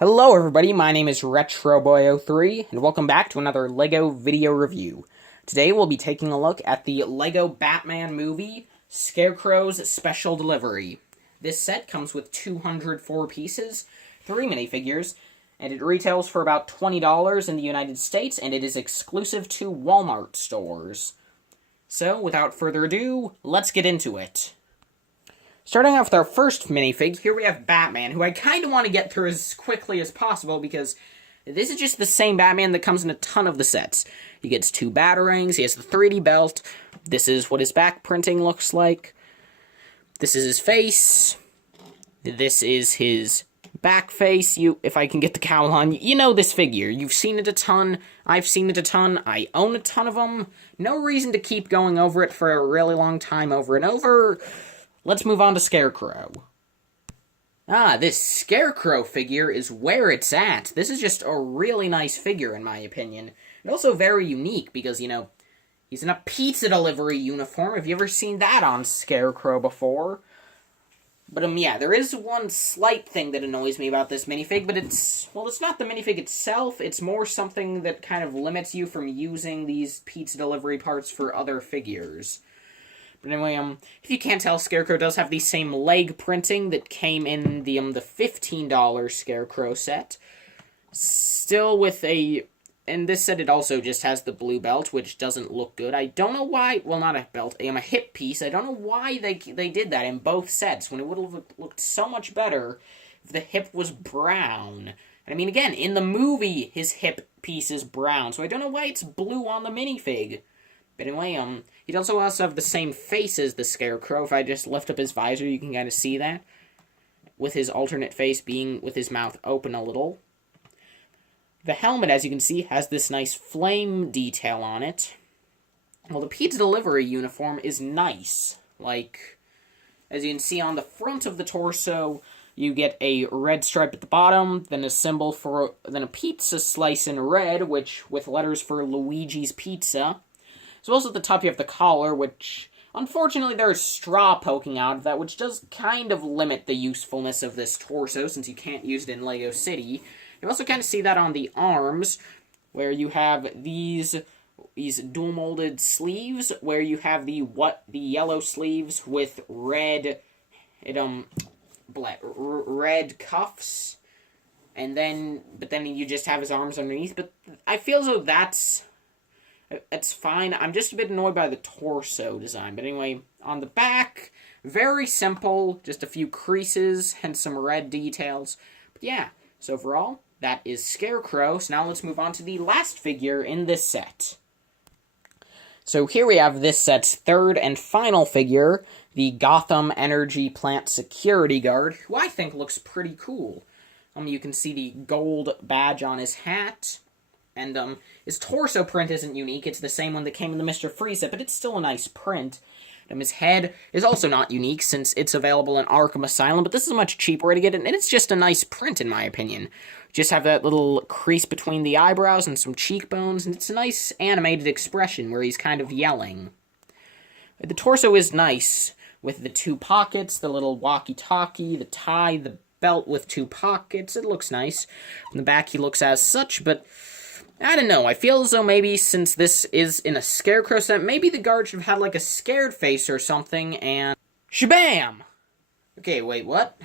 Hello everybody, my name is RetroBoy03, and welcome back to another LEGO video review. Today we'll be taking a look at the LEGO Batman movie, Scarecrow's Special Delivery. This set comes with 204 pieces, 3 minifigures, and it retails for about $20 in the United States, and it is exclusive to Walmart stores. So, without further ado, let's get into it. Starting off with our first minifig, here we have Batman, who I kind of want to get through as quickly as possible, because this is just the same Batman that comes in a ton of the sets. He gets 2 batarangs, he has the 3D belt, this is what his back printing looks like, this is his face, this is his back face. If I can get the cowl on, you know this figure. You've seen it a ton, I've seen it a ton, I own a ton of them. No reason to keep going over it for a really long time over and over. Let's move on to Scarecrow. This Scarecrow figure is where it's at. This is just a really nice figure, in my opinion. And also very unique, because, he's in a pizza delivery uniform. Have you ever seen that on Scarecrow before? But, yeah, there is one slight thing that annoys me about this minifig, but it's not the minifig itself, it's more something that kind of limits you from using these pizza delivery parts for other figures. But anyway, if you can't tell, Scarecrow does have the same leg printing that came in the $15 Scarecrow set. Still with in this set it also just has the blue belt, which doesn't look good. I don't know why, well, not a belt, a hip piece. I don't know why they did that in both sets, when it would have looked so much better if the hip was brown. And I mean, again, in the movie, his hip piece is brown, so I don't know why it's blue on the minifig. But anyway, he'd also have the same face as the Scarecrow. If I just lift up his visor, you can kind of see that. With his alternate face being with his mouth open a little. The helmet, as you can see, has this nice flame detail on it. Well, the pizza delivery uniform is nice. Like, as you can see on the front of the torso, you get a red stripe at the bottom, then a symbol then a pizza slice in red, with letters for Luigi's Pizza. So also at the top you have the collar, which, unfortunately, there is straw poking out of that, which does kind of limit the usefulness of this torso, since you can't use it in LEGO City. You also kind of see that on the arms, where you have these dual-molded sleeves, where you have the yellow sleeves with red cuffs, but then you just have his arms underneath. But I feel as though that's fine. I'm just a bit annoyed by the torso design. But anyway, on the back, very simple. Just a few creases and some red details. But yeah, so overall, that is Scarecrow. So now let's move on to the last figure in this set. So here we have this set's third and final figure, the Gotham Energy Plant Security Guard, who I think looks pretty cool. You can see the gold badge on his hat. And, his torso print isn't unique. It's the same one that came in the Mr. Freeze set, but it's still a nice print. His head is also not unique, since it's available in Arkham Asylum, but this is a much cheaper way to get it, and it's just a nice print, in my opinion. Just have that little crease between the eyebrows and some cheekbones, and it's a nice animated expression where he's kind of yelling. The torso is nice, with the 2 pockets, the little walkie-talkie, the tie, the belt with 2 pockets. It looks nice. In the back, he looks as such, but I don't know, I feel as though maybe since this is in a Scarecrow set, maybe the guard should have had like a scared face or something, and shabam! Okay, wait, what?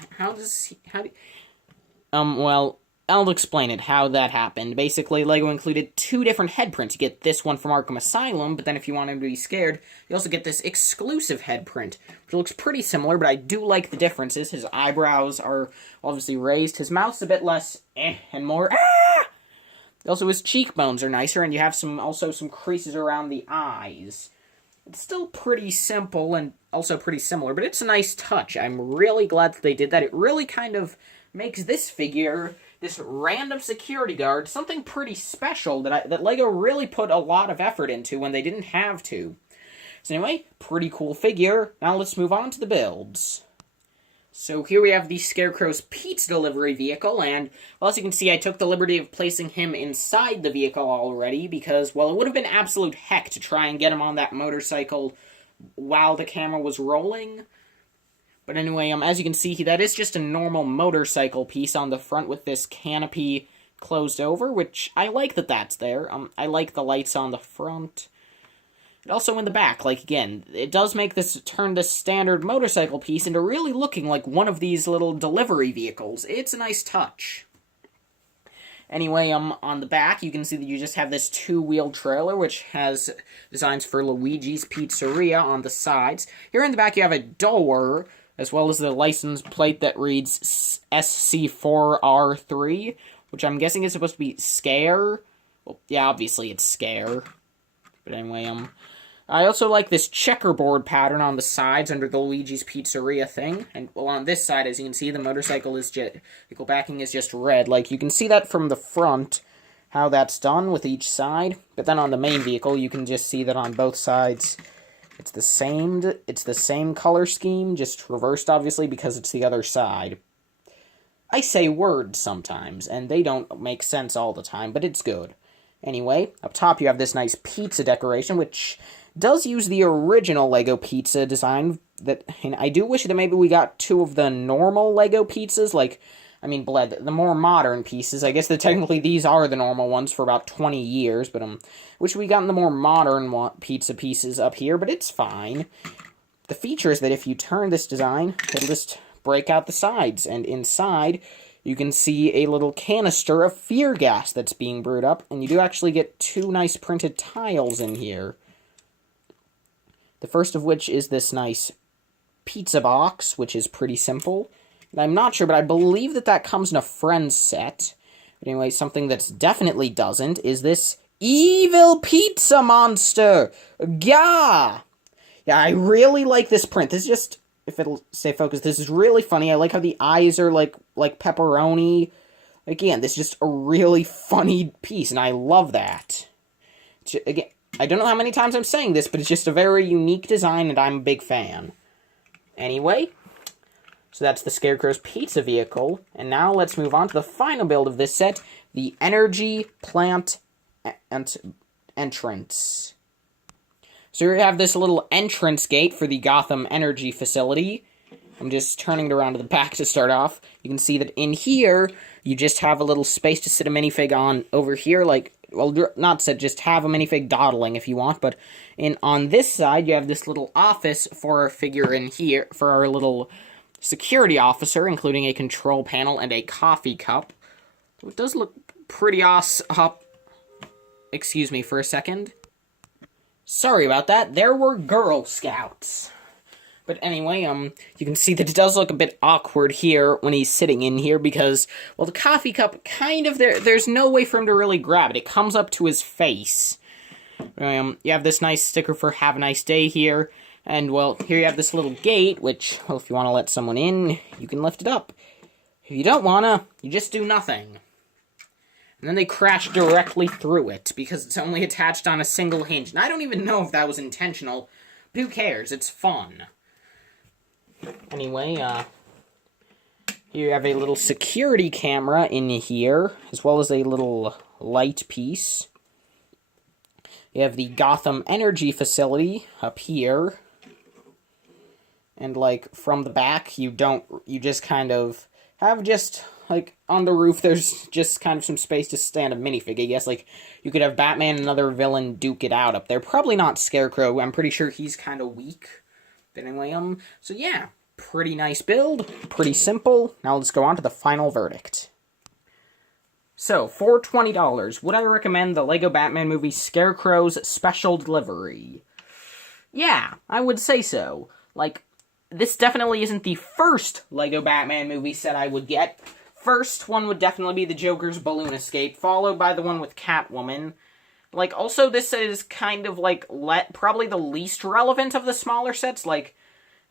Well, I'll explain it, how that happened. Basically, LEGO included 2 different head prints. You get this one from Arkham Asylum, but then if you want him to be scared, you also get this exclusive head print, which looks pretty similar, but I do like the differences. His eyebrows are obviously raised, his mouth's a bit less and more Also, his cheekbones are nicer, and you have also some creases around the eyes. It's still pretty simple and also pretty similar, but it's a nice touch. I'm really glad that they did that. It really kind of makes this figure, this random security guard, something pretty special that LEGO really put a lot of effort into when they didn't have to. So anyway, pretty cool figure. Now let's move on to the builds. So here we have the Scarecrow's pizza delivery vehicle, and, well, as you can see, I took the liberty of placing him inside the vehicle already, because, well, it would have been absolute heck to try and get him on that motorcycle while the camera was rolling. But anyway, as you can see, that is just a normal motorcycle piece on the front with this canopy closed over, which I like that that's there. I like the lights on the front. And also in the back, like, again, it does make this turn this standard motorcycle piece into really looking like one of these little delivery vehicles. It's a nice touch. Anyway, on the back, you can see that you just have this two-wheel trailer, which has designs for Luigi's Pizzeria on the sides. Here in the back, you have a door, as well as the license plate that reads SC4R3, which I'm guessing is supposed to be Scare. Well, yeah, obviously it's Scare. But anyway, I also like this checkerboard pattern on the sides under the Luigi's Pizzeria thing. And, well, on this side, as you can see, the motorcycle backing is just red. Like, you can see that from the front, how that's done with each side. But then on the main vehicle, you can just see that on both sides, it's the same color scheme, just reversed, obviously, because it's the other side. I say words sometimes, and they don't make sense all the time, but it's good. Anyway, up top you have this nice pizza decoration, which does use the original Lego pizza design. And I do wish that maybe we got two of the normal Lego pizzas, the more modern pieces. I guess that technically these are the normal ones for about 20 years, but wish we got the more modern pizza pieces up here, but it's fine. The feature is that if you turn this design, it'll just break out the sides, and inside you can see a little canister of fear gas that's being brewed up, and you do actually get two nice printed tiles in here. The first of which is this nice pizza box, which is pretty simple. And I'm not sure, but I believe that comes in a Friends set. But anyway, something that definitely doesn't is this evil pizza monster! Gah! Yeah, I really like this print. This is just, if it'll stay focused, this is really funny. I like how the eyes are like pepperoni. Again, this is just a really funny piece, and I love that. Again, I don't know how many times I'm saying this, but it's just a very unique design, and I'm a big fan. Anyway, so that's the Scarecrow's pizza vehicle, and now let's move on to the final build of this set, the Energy Plant Entrance. So here you have this little entrance gate for the Gotham Energy facility. I'm just turning it around to the back to start off. You can see that in here, you just have a little space to sit a minifig on over here, just have a minifig dawdling if you want, but on this side, you have this little office for our figure in here, for our little security officer, including a control panel and a coffee cup. It does look pretty awesome. Excuse me for a second. Sorry about that. There were Girl Scouts. But anyway, you can see that it does look a bit awkward here when he's sitting in here because, well, the coffee cup kind of there's no way for him to really grab it. It comes up to his face. You have this nice sticker for Have a Nice Day here. And, well, here you have this little gate, which, well, if you want to let someone in, you can lift it up. If you don't want to, you just do nothing. And then they crash directly through it, because it's only attached on a single hinge. And I don't even know if that was intentional, but who cares? It's fun. Anyway, here you have a little security camera in here, as well as a little light piece. You have the Gotham Energy facility up here. And, from the back, you just kind of have on the roof, there's just kind of some space to stand a minifig, I guess. You could have Batman and another villain duke it out up there. Probably not Scarecrow. I'm pretty sure he's kind of weak. But anyway, so yeah, pretty nice build. Pretty simple. Now let's go on to the final verdict. So, for $20, would I recommend the LEGO Batman movie Scarecrow's Special Delivery? Yeah, I would say so. This definitely isn't the first LEGO Batman movie set I would get. First one would definitely be the Joker's Balloon Escape, followed by the one with Catwoman. Also, this set is kind of, probably the least relevant of the smaller sets.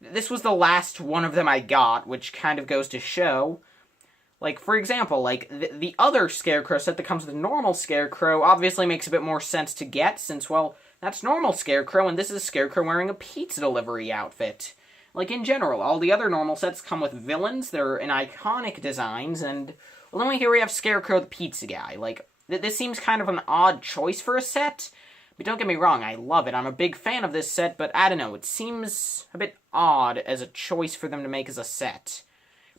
This was the last one of them I got, which kind of goes to show. For example, the other Scarecrow set that comes with the normal Scarecrow obviously makes a bit more sense to get, since, well, that's normal Scarecrow, and this is Scarecrow wearing a pizza delivery outfit. In general, all the other normal sets come with villains, they're in iconic designs, and, well, then here we have Scarecrow the pizza guy. This seems kind of an odd choice for a set, But don't get me wrong, I love it. I'm a big fan of this set, but I don't know, it seems a bit odd as a choice for them to make as a set.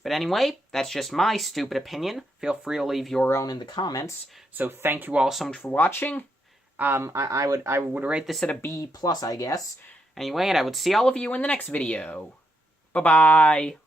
But anyway, that's just my stupid opinion. Feel free to leave your own in the comments. So thank you all so much for watching. I would rate this at a B+, I guess. Anyway, and I would see all of you in the next video. Bye-bye.